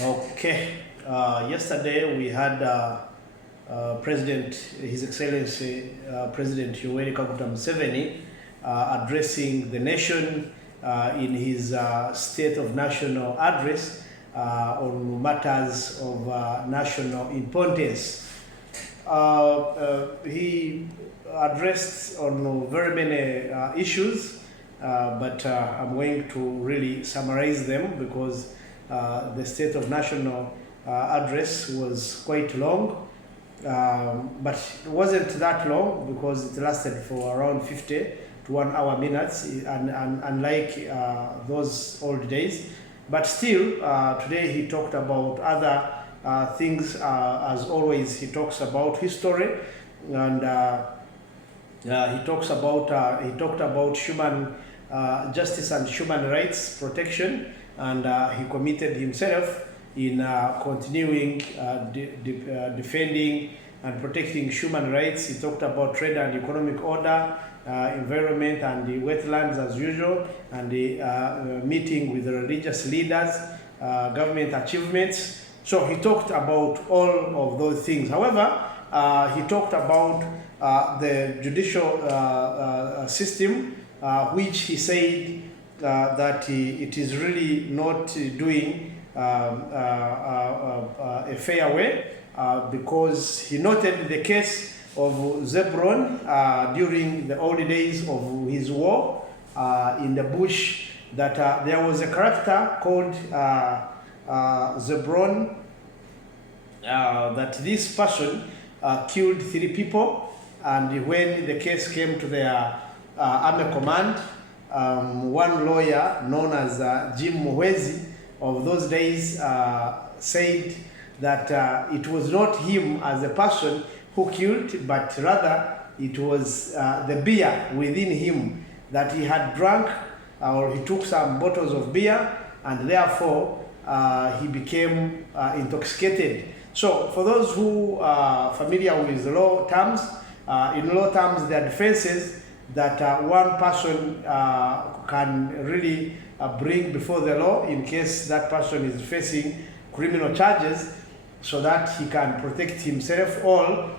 Okay. Yesterday we had His Excellency President Yoweri Kaguta Museveni addressing the nation in his State of National Address on matters of national importance. He addressed on very many issues, but I'm going to really summarize them because the State of National Address was quite long, but it wasn't that long because it lasted for around 50 to 1 hour minutes, and unlike those old days. But still, today he talked about other things. As always, he talks about history, and he talked about human justice and human rights protection, and he committed himself in continuing defending and protecting human rights. He talked about trade and economic order, environment and the wetlands as usual, and the meeting with the religious leaders, government achievements. So he talked about all of those things. However, he talked about the judicial system, which he said that it is really not doing a fair way, because he noted the case of Zebron during the early days of his war in the bush, that there was a character called Zebron, that this person killed 3 people, and when the case came to their army command, one lawyer known as Jim Muhwezi of those days said that it was not him as a person who killed, but rather it was the beer within him, that he had drunk, or he took some bottles of beer, and therefore he became intoxicated. So for those who are familiar with law terms, in law terms there are defenses that one person can really bring before the law in case that person is facing criminal charges, so that he can protect himself or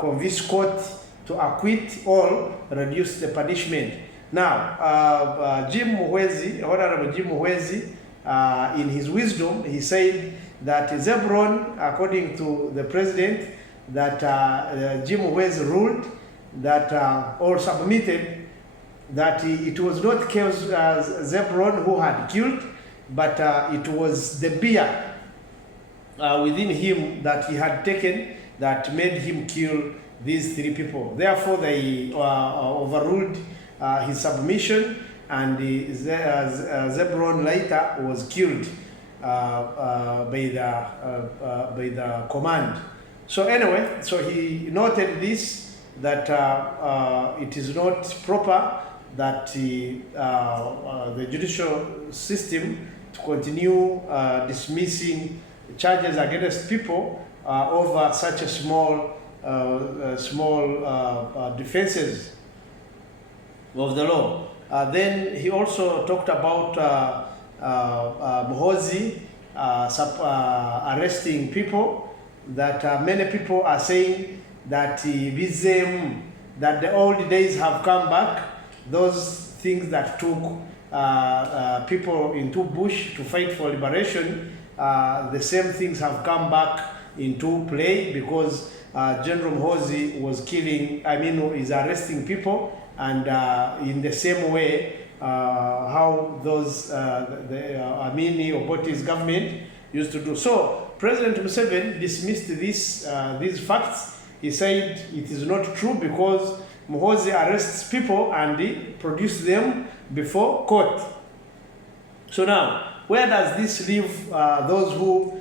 convince court to acquit or reduce the punishment. Now, Honorable Jim Muhwezi, in his wisdom, he said that Zebron, according to the president, that Jim Muhwezi ruled that or submitted that it was not Zebron who had killed, but it was the beer within him that he had taken that made him kill these 3 people. Therefore, they overruled his submission, and Zebron later was killed by the command. So anyway, so he noted this, that it is not proper that the judicial system to continue dismissing charges against people over such a small defenses of the law. Then he also talked about Muhwezi arresting people, that many people are saying that that the old days have come back. Those things that took people into bush to fight for liberation, the same things have come back into play, because General Muhwezi was is arresting people, and in the same way how those Obote's government used to do. So President Museveni dismissed these facts. He said it is not true, because Muhwezi arrests people and he produces them before court. So now, where does this leave those who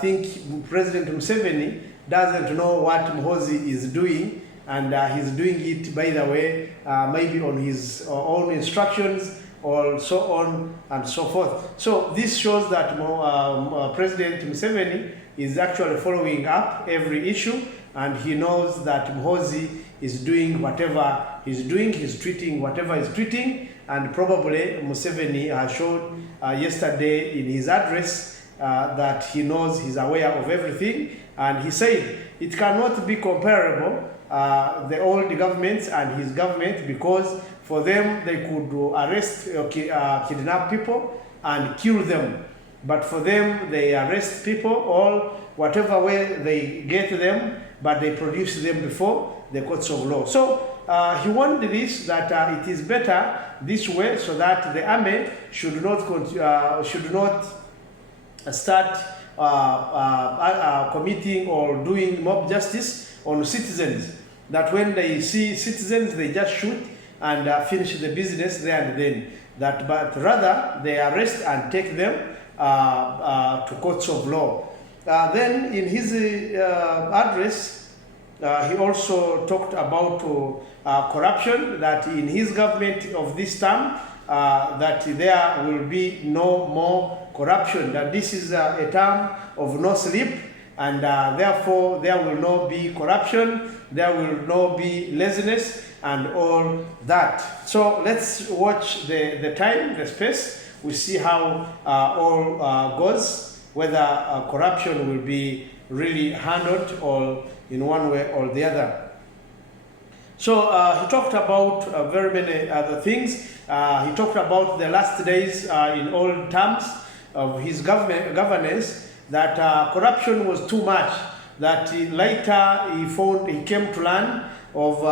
think President Museveni doesn't know what Muhwezi is doing, and he's doing it, by the way, maybe on his own instructions, or so on and so forth. So this shows that President Museveni is actually following up every issue, and he knows that Muhwezi is doing whatever he's doing, he's treating whatever he's treating, and probably Museveni showed yesterday in his address that he knows, he's aware of everything. And he said it cannot be comparable, the old governments and his government, because for them they could arrest, kidnap people and kill them. But for them, they arrest people all whatever way they get them, but they produce them before the courts of law. So he warned this, that it is better this way, so that the army should not start committing or doing mob justice on citizens. That when they see citizens, they just shoot and finish the business there and then. But rather they arrest and take them to courts of law. Then in his address, he also talked about corruption, that in his government of this term, that there will be no more corruption, that this is a term of no sleep, and therefore there will not be corruption, there will not be laziness and all that. So let's watch the time, the space. We see how all goes, whether corruption will be really handled or in one way or the other. So he talked about very many other things. He talked about the last days in all terms of his governance, that corruption was too much, that later he came to learn of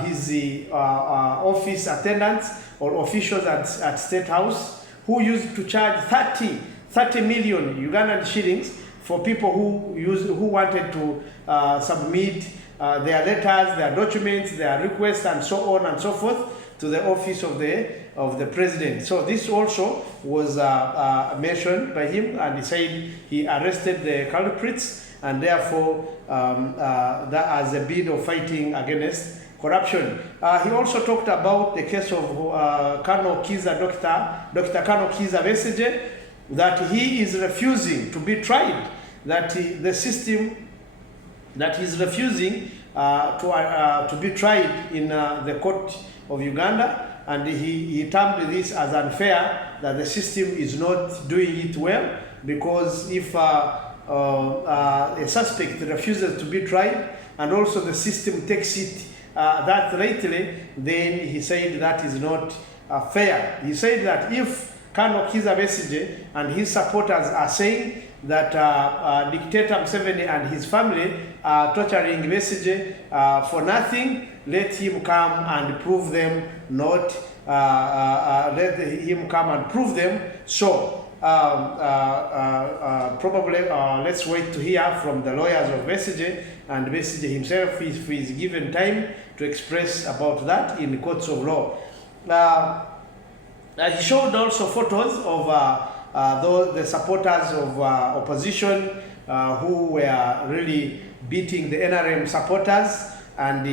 his office attendants or officials at State House, who used to charge 30 million Ugandan shillings for people who wanted to submit their letters, their documents, their requests, and so on and so forth to the office of the president. So this also was mentioned by him, and he said he arrested the culprits, and therefore that as a bid of fighting against corruption. He also talked about the case of Colonel Kiza, Dr. Colonel Kiza Besigye, that he is refusing to be tried, that the system, that he's refusing to be tried in the court of Uganda, and he termed this as unfair, that the system is not doing it well, because if a suspect refuses to be tried and also the system takes it that lately, then he said that is not fair. He said that if Colonel Kiza Besigye and his supporters are saying that Dictator Museveni and his family are torturing Besigye for nothing, let him come and prove them not. Let him come and prove them. So probably let's wait to hear from the lawyers of Besigye and Besigye himself, if he is given time to express about that in the courts of law. He showed also photos of the supporters of opposition who were really beating the NRM supporters, and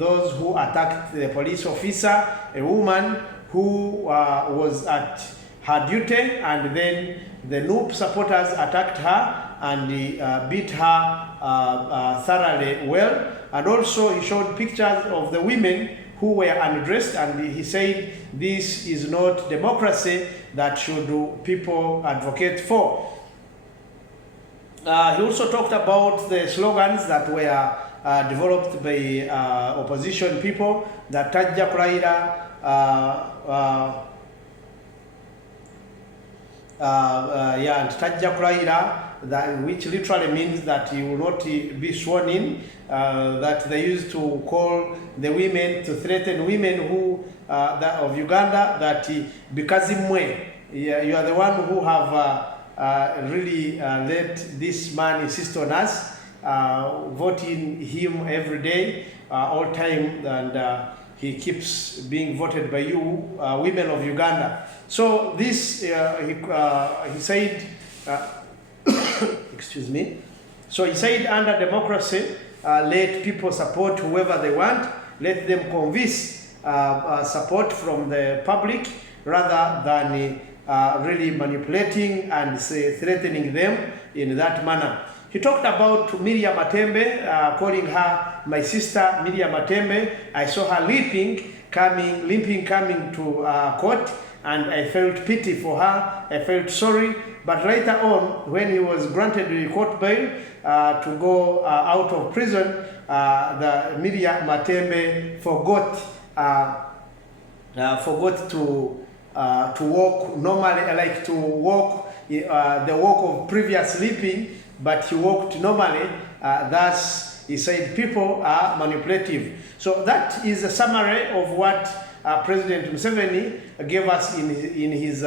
those who attacked the police officer, a woman who was at her duty, and then the NUP supporters attacked her and beat her thoroughly well. And also he showed pictures of the women who were undressed, and he said this is not democracy that should people advocate for. He also talked about the slogans that were developed by opposition people, that Tajja Kulaira, and Tajja Kulaira, that, which literally means that he will not be sworn in, that they used to call the women, to threaten women who of Uganda, that because you are the one who have really let this man insist on us, voting him every day, all time, and he keeps being voted by you, women of Uganda. So this, he said, excuse me. So he said, under democracy, let people support whoever they want. Let them convince support from the public, rather than really manipulating and threatening them in that manner. He talked about Miriam Matembe, calling her my sister Miriam Matembe. I saw her limping coming to court, and I felt pity for her. I felt sorry. But later on, when he was granted the court bail to go out of prison, the Miriam Matembe forgot to walk normally, like to walk the walk of previous sleeping, but he walked normally. Thus, he said people are manipulative. So that is a summary of what President Museveni gave us in his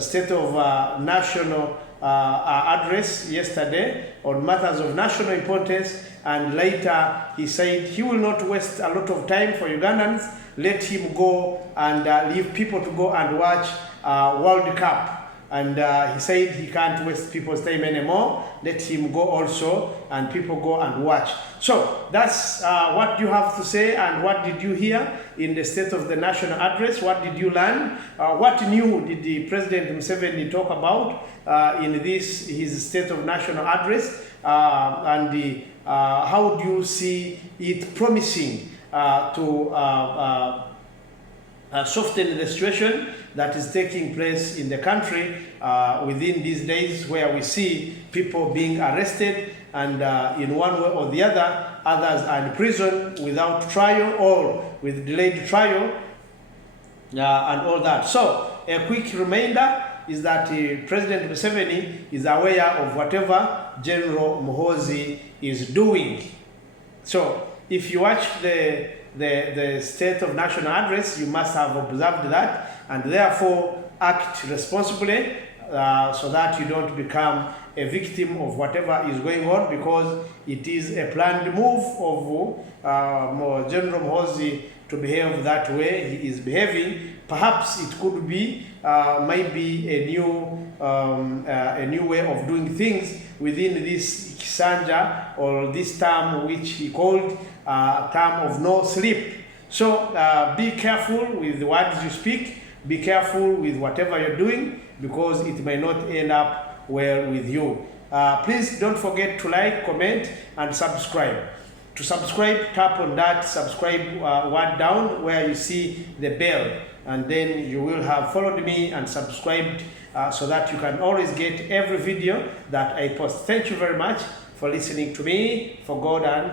State of National address yesterday on matters of national importance. And later he said he will not waste a lot of time for Ugandans. Let him go and leave people to go and watch World Cup. And he said he can't waste people's time anymore. Let him go also, and people go and watch. So that's what you have to say. And what did you hear in the State of the National Address? What did you learn? What new did the President Museveni talk about in this his State of National Address? How do you see it promising to soften the situation that is taking place in the country within these days, where we see people being arrested and in one way or the other, others are in prison without trial or with delayed trial and all that. So a quick reminder is that President Museveni is aware of whatever General Muhoozi is doing. So if you watch the State of National Address, you must have observed that, and therefore act responsibly so that you don't become a victim of whatever is going on, because it is a planned move of General Muhoozi to behave that way he is behaving. Perhaps it could be maybe a new way of doing things within this Kisanja, or this term which he called term of no sleep. So be careful with the words you speak. Be careful with whatever you're doing, because it may not end up well with you. Please don't forget to like, comment, and subscribe. To subscribe, tap on that subscribe word down where you see the bell, and then you will have followed me and subscribed so that you can always get every video that I post. Thank you very much for listening to me. For God and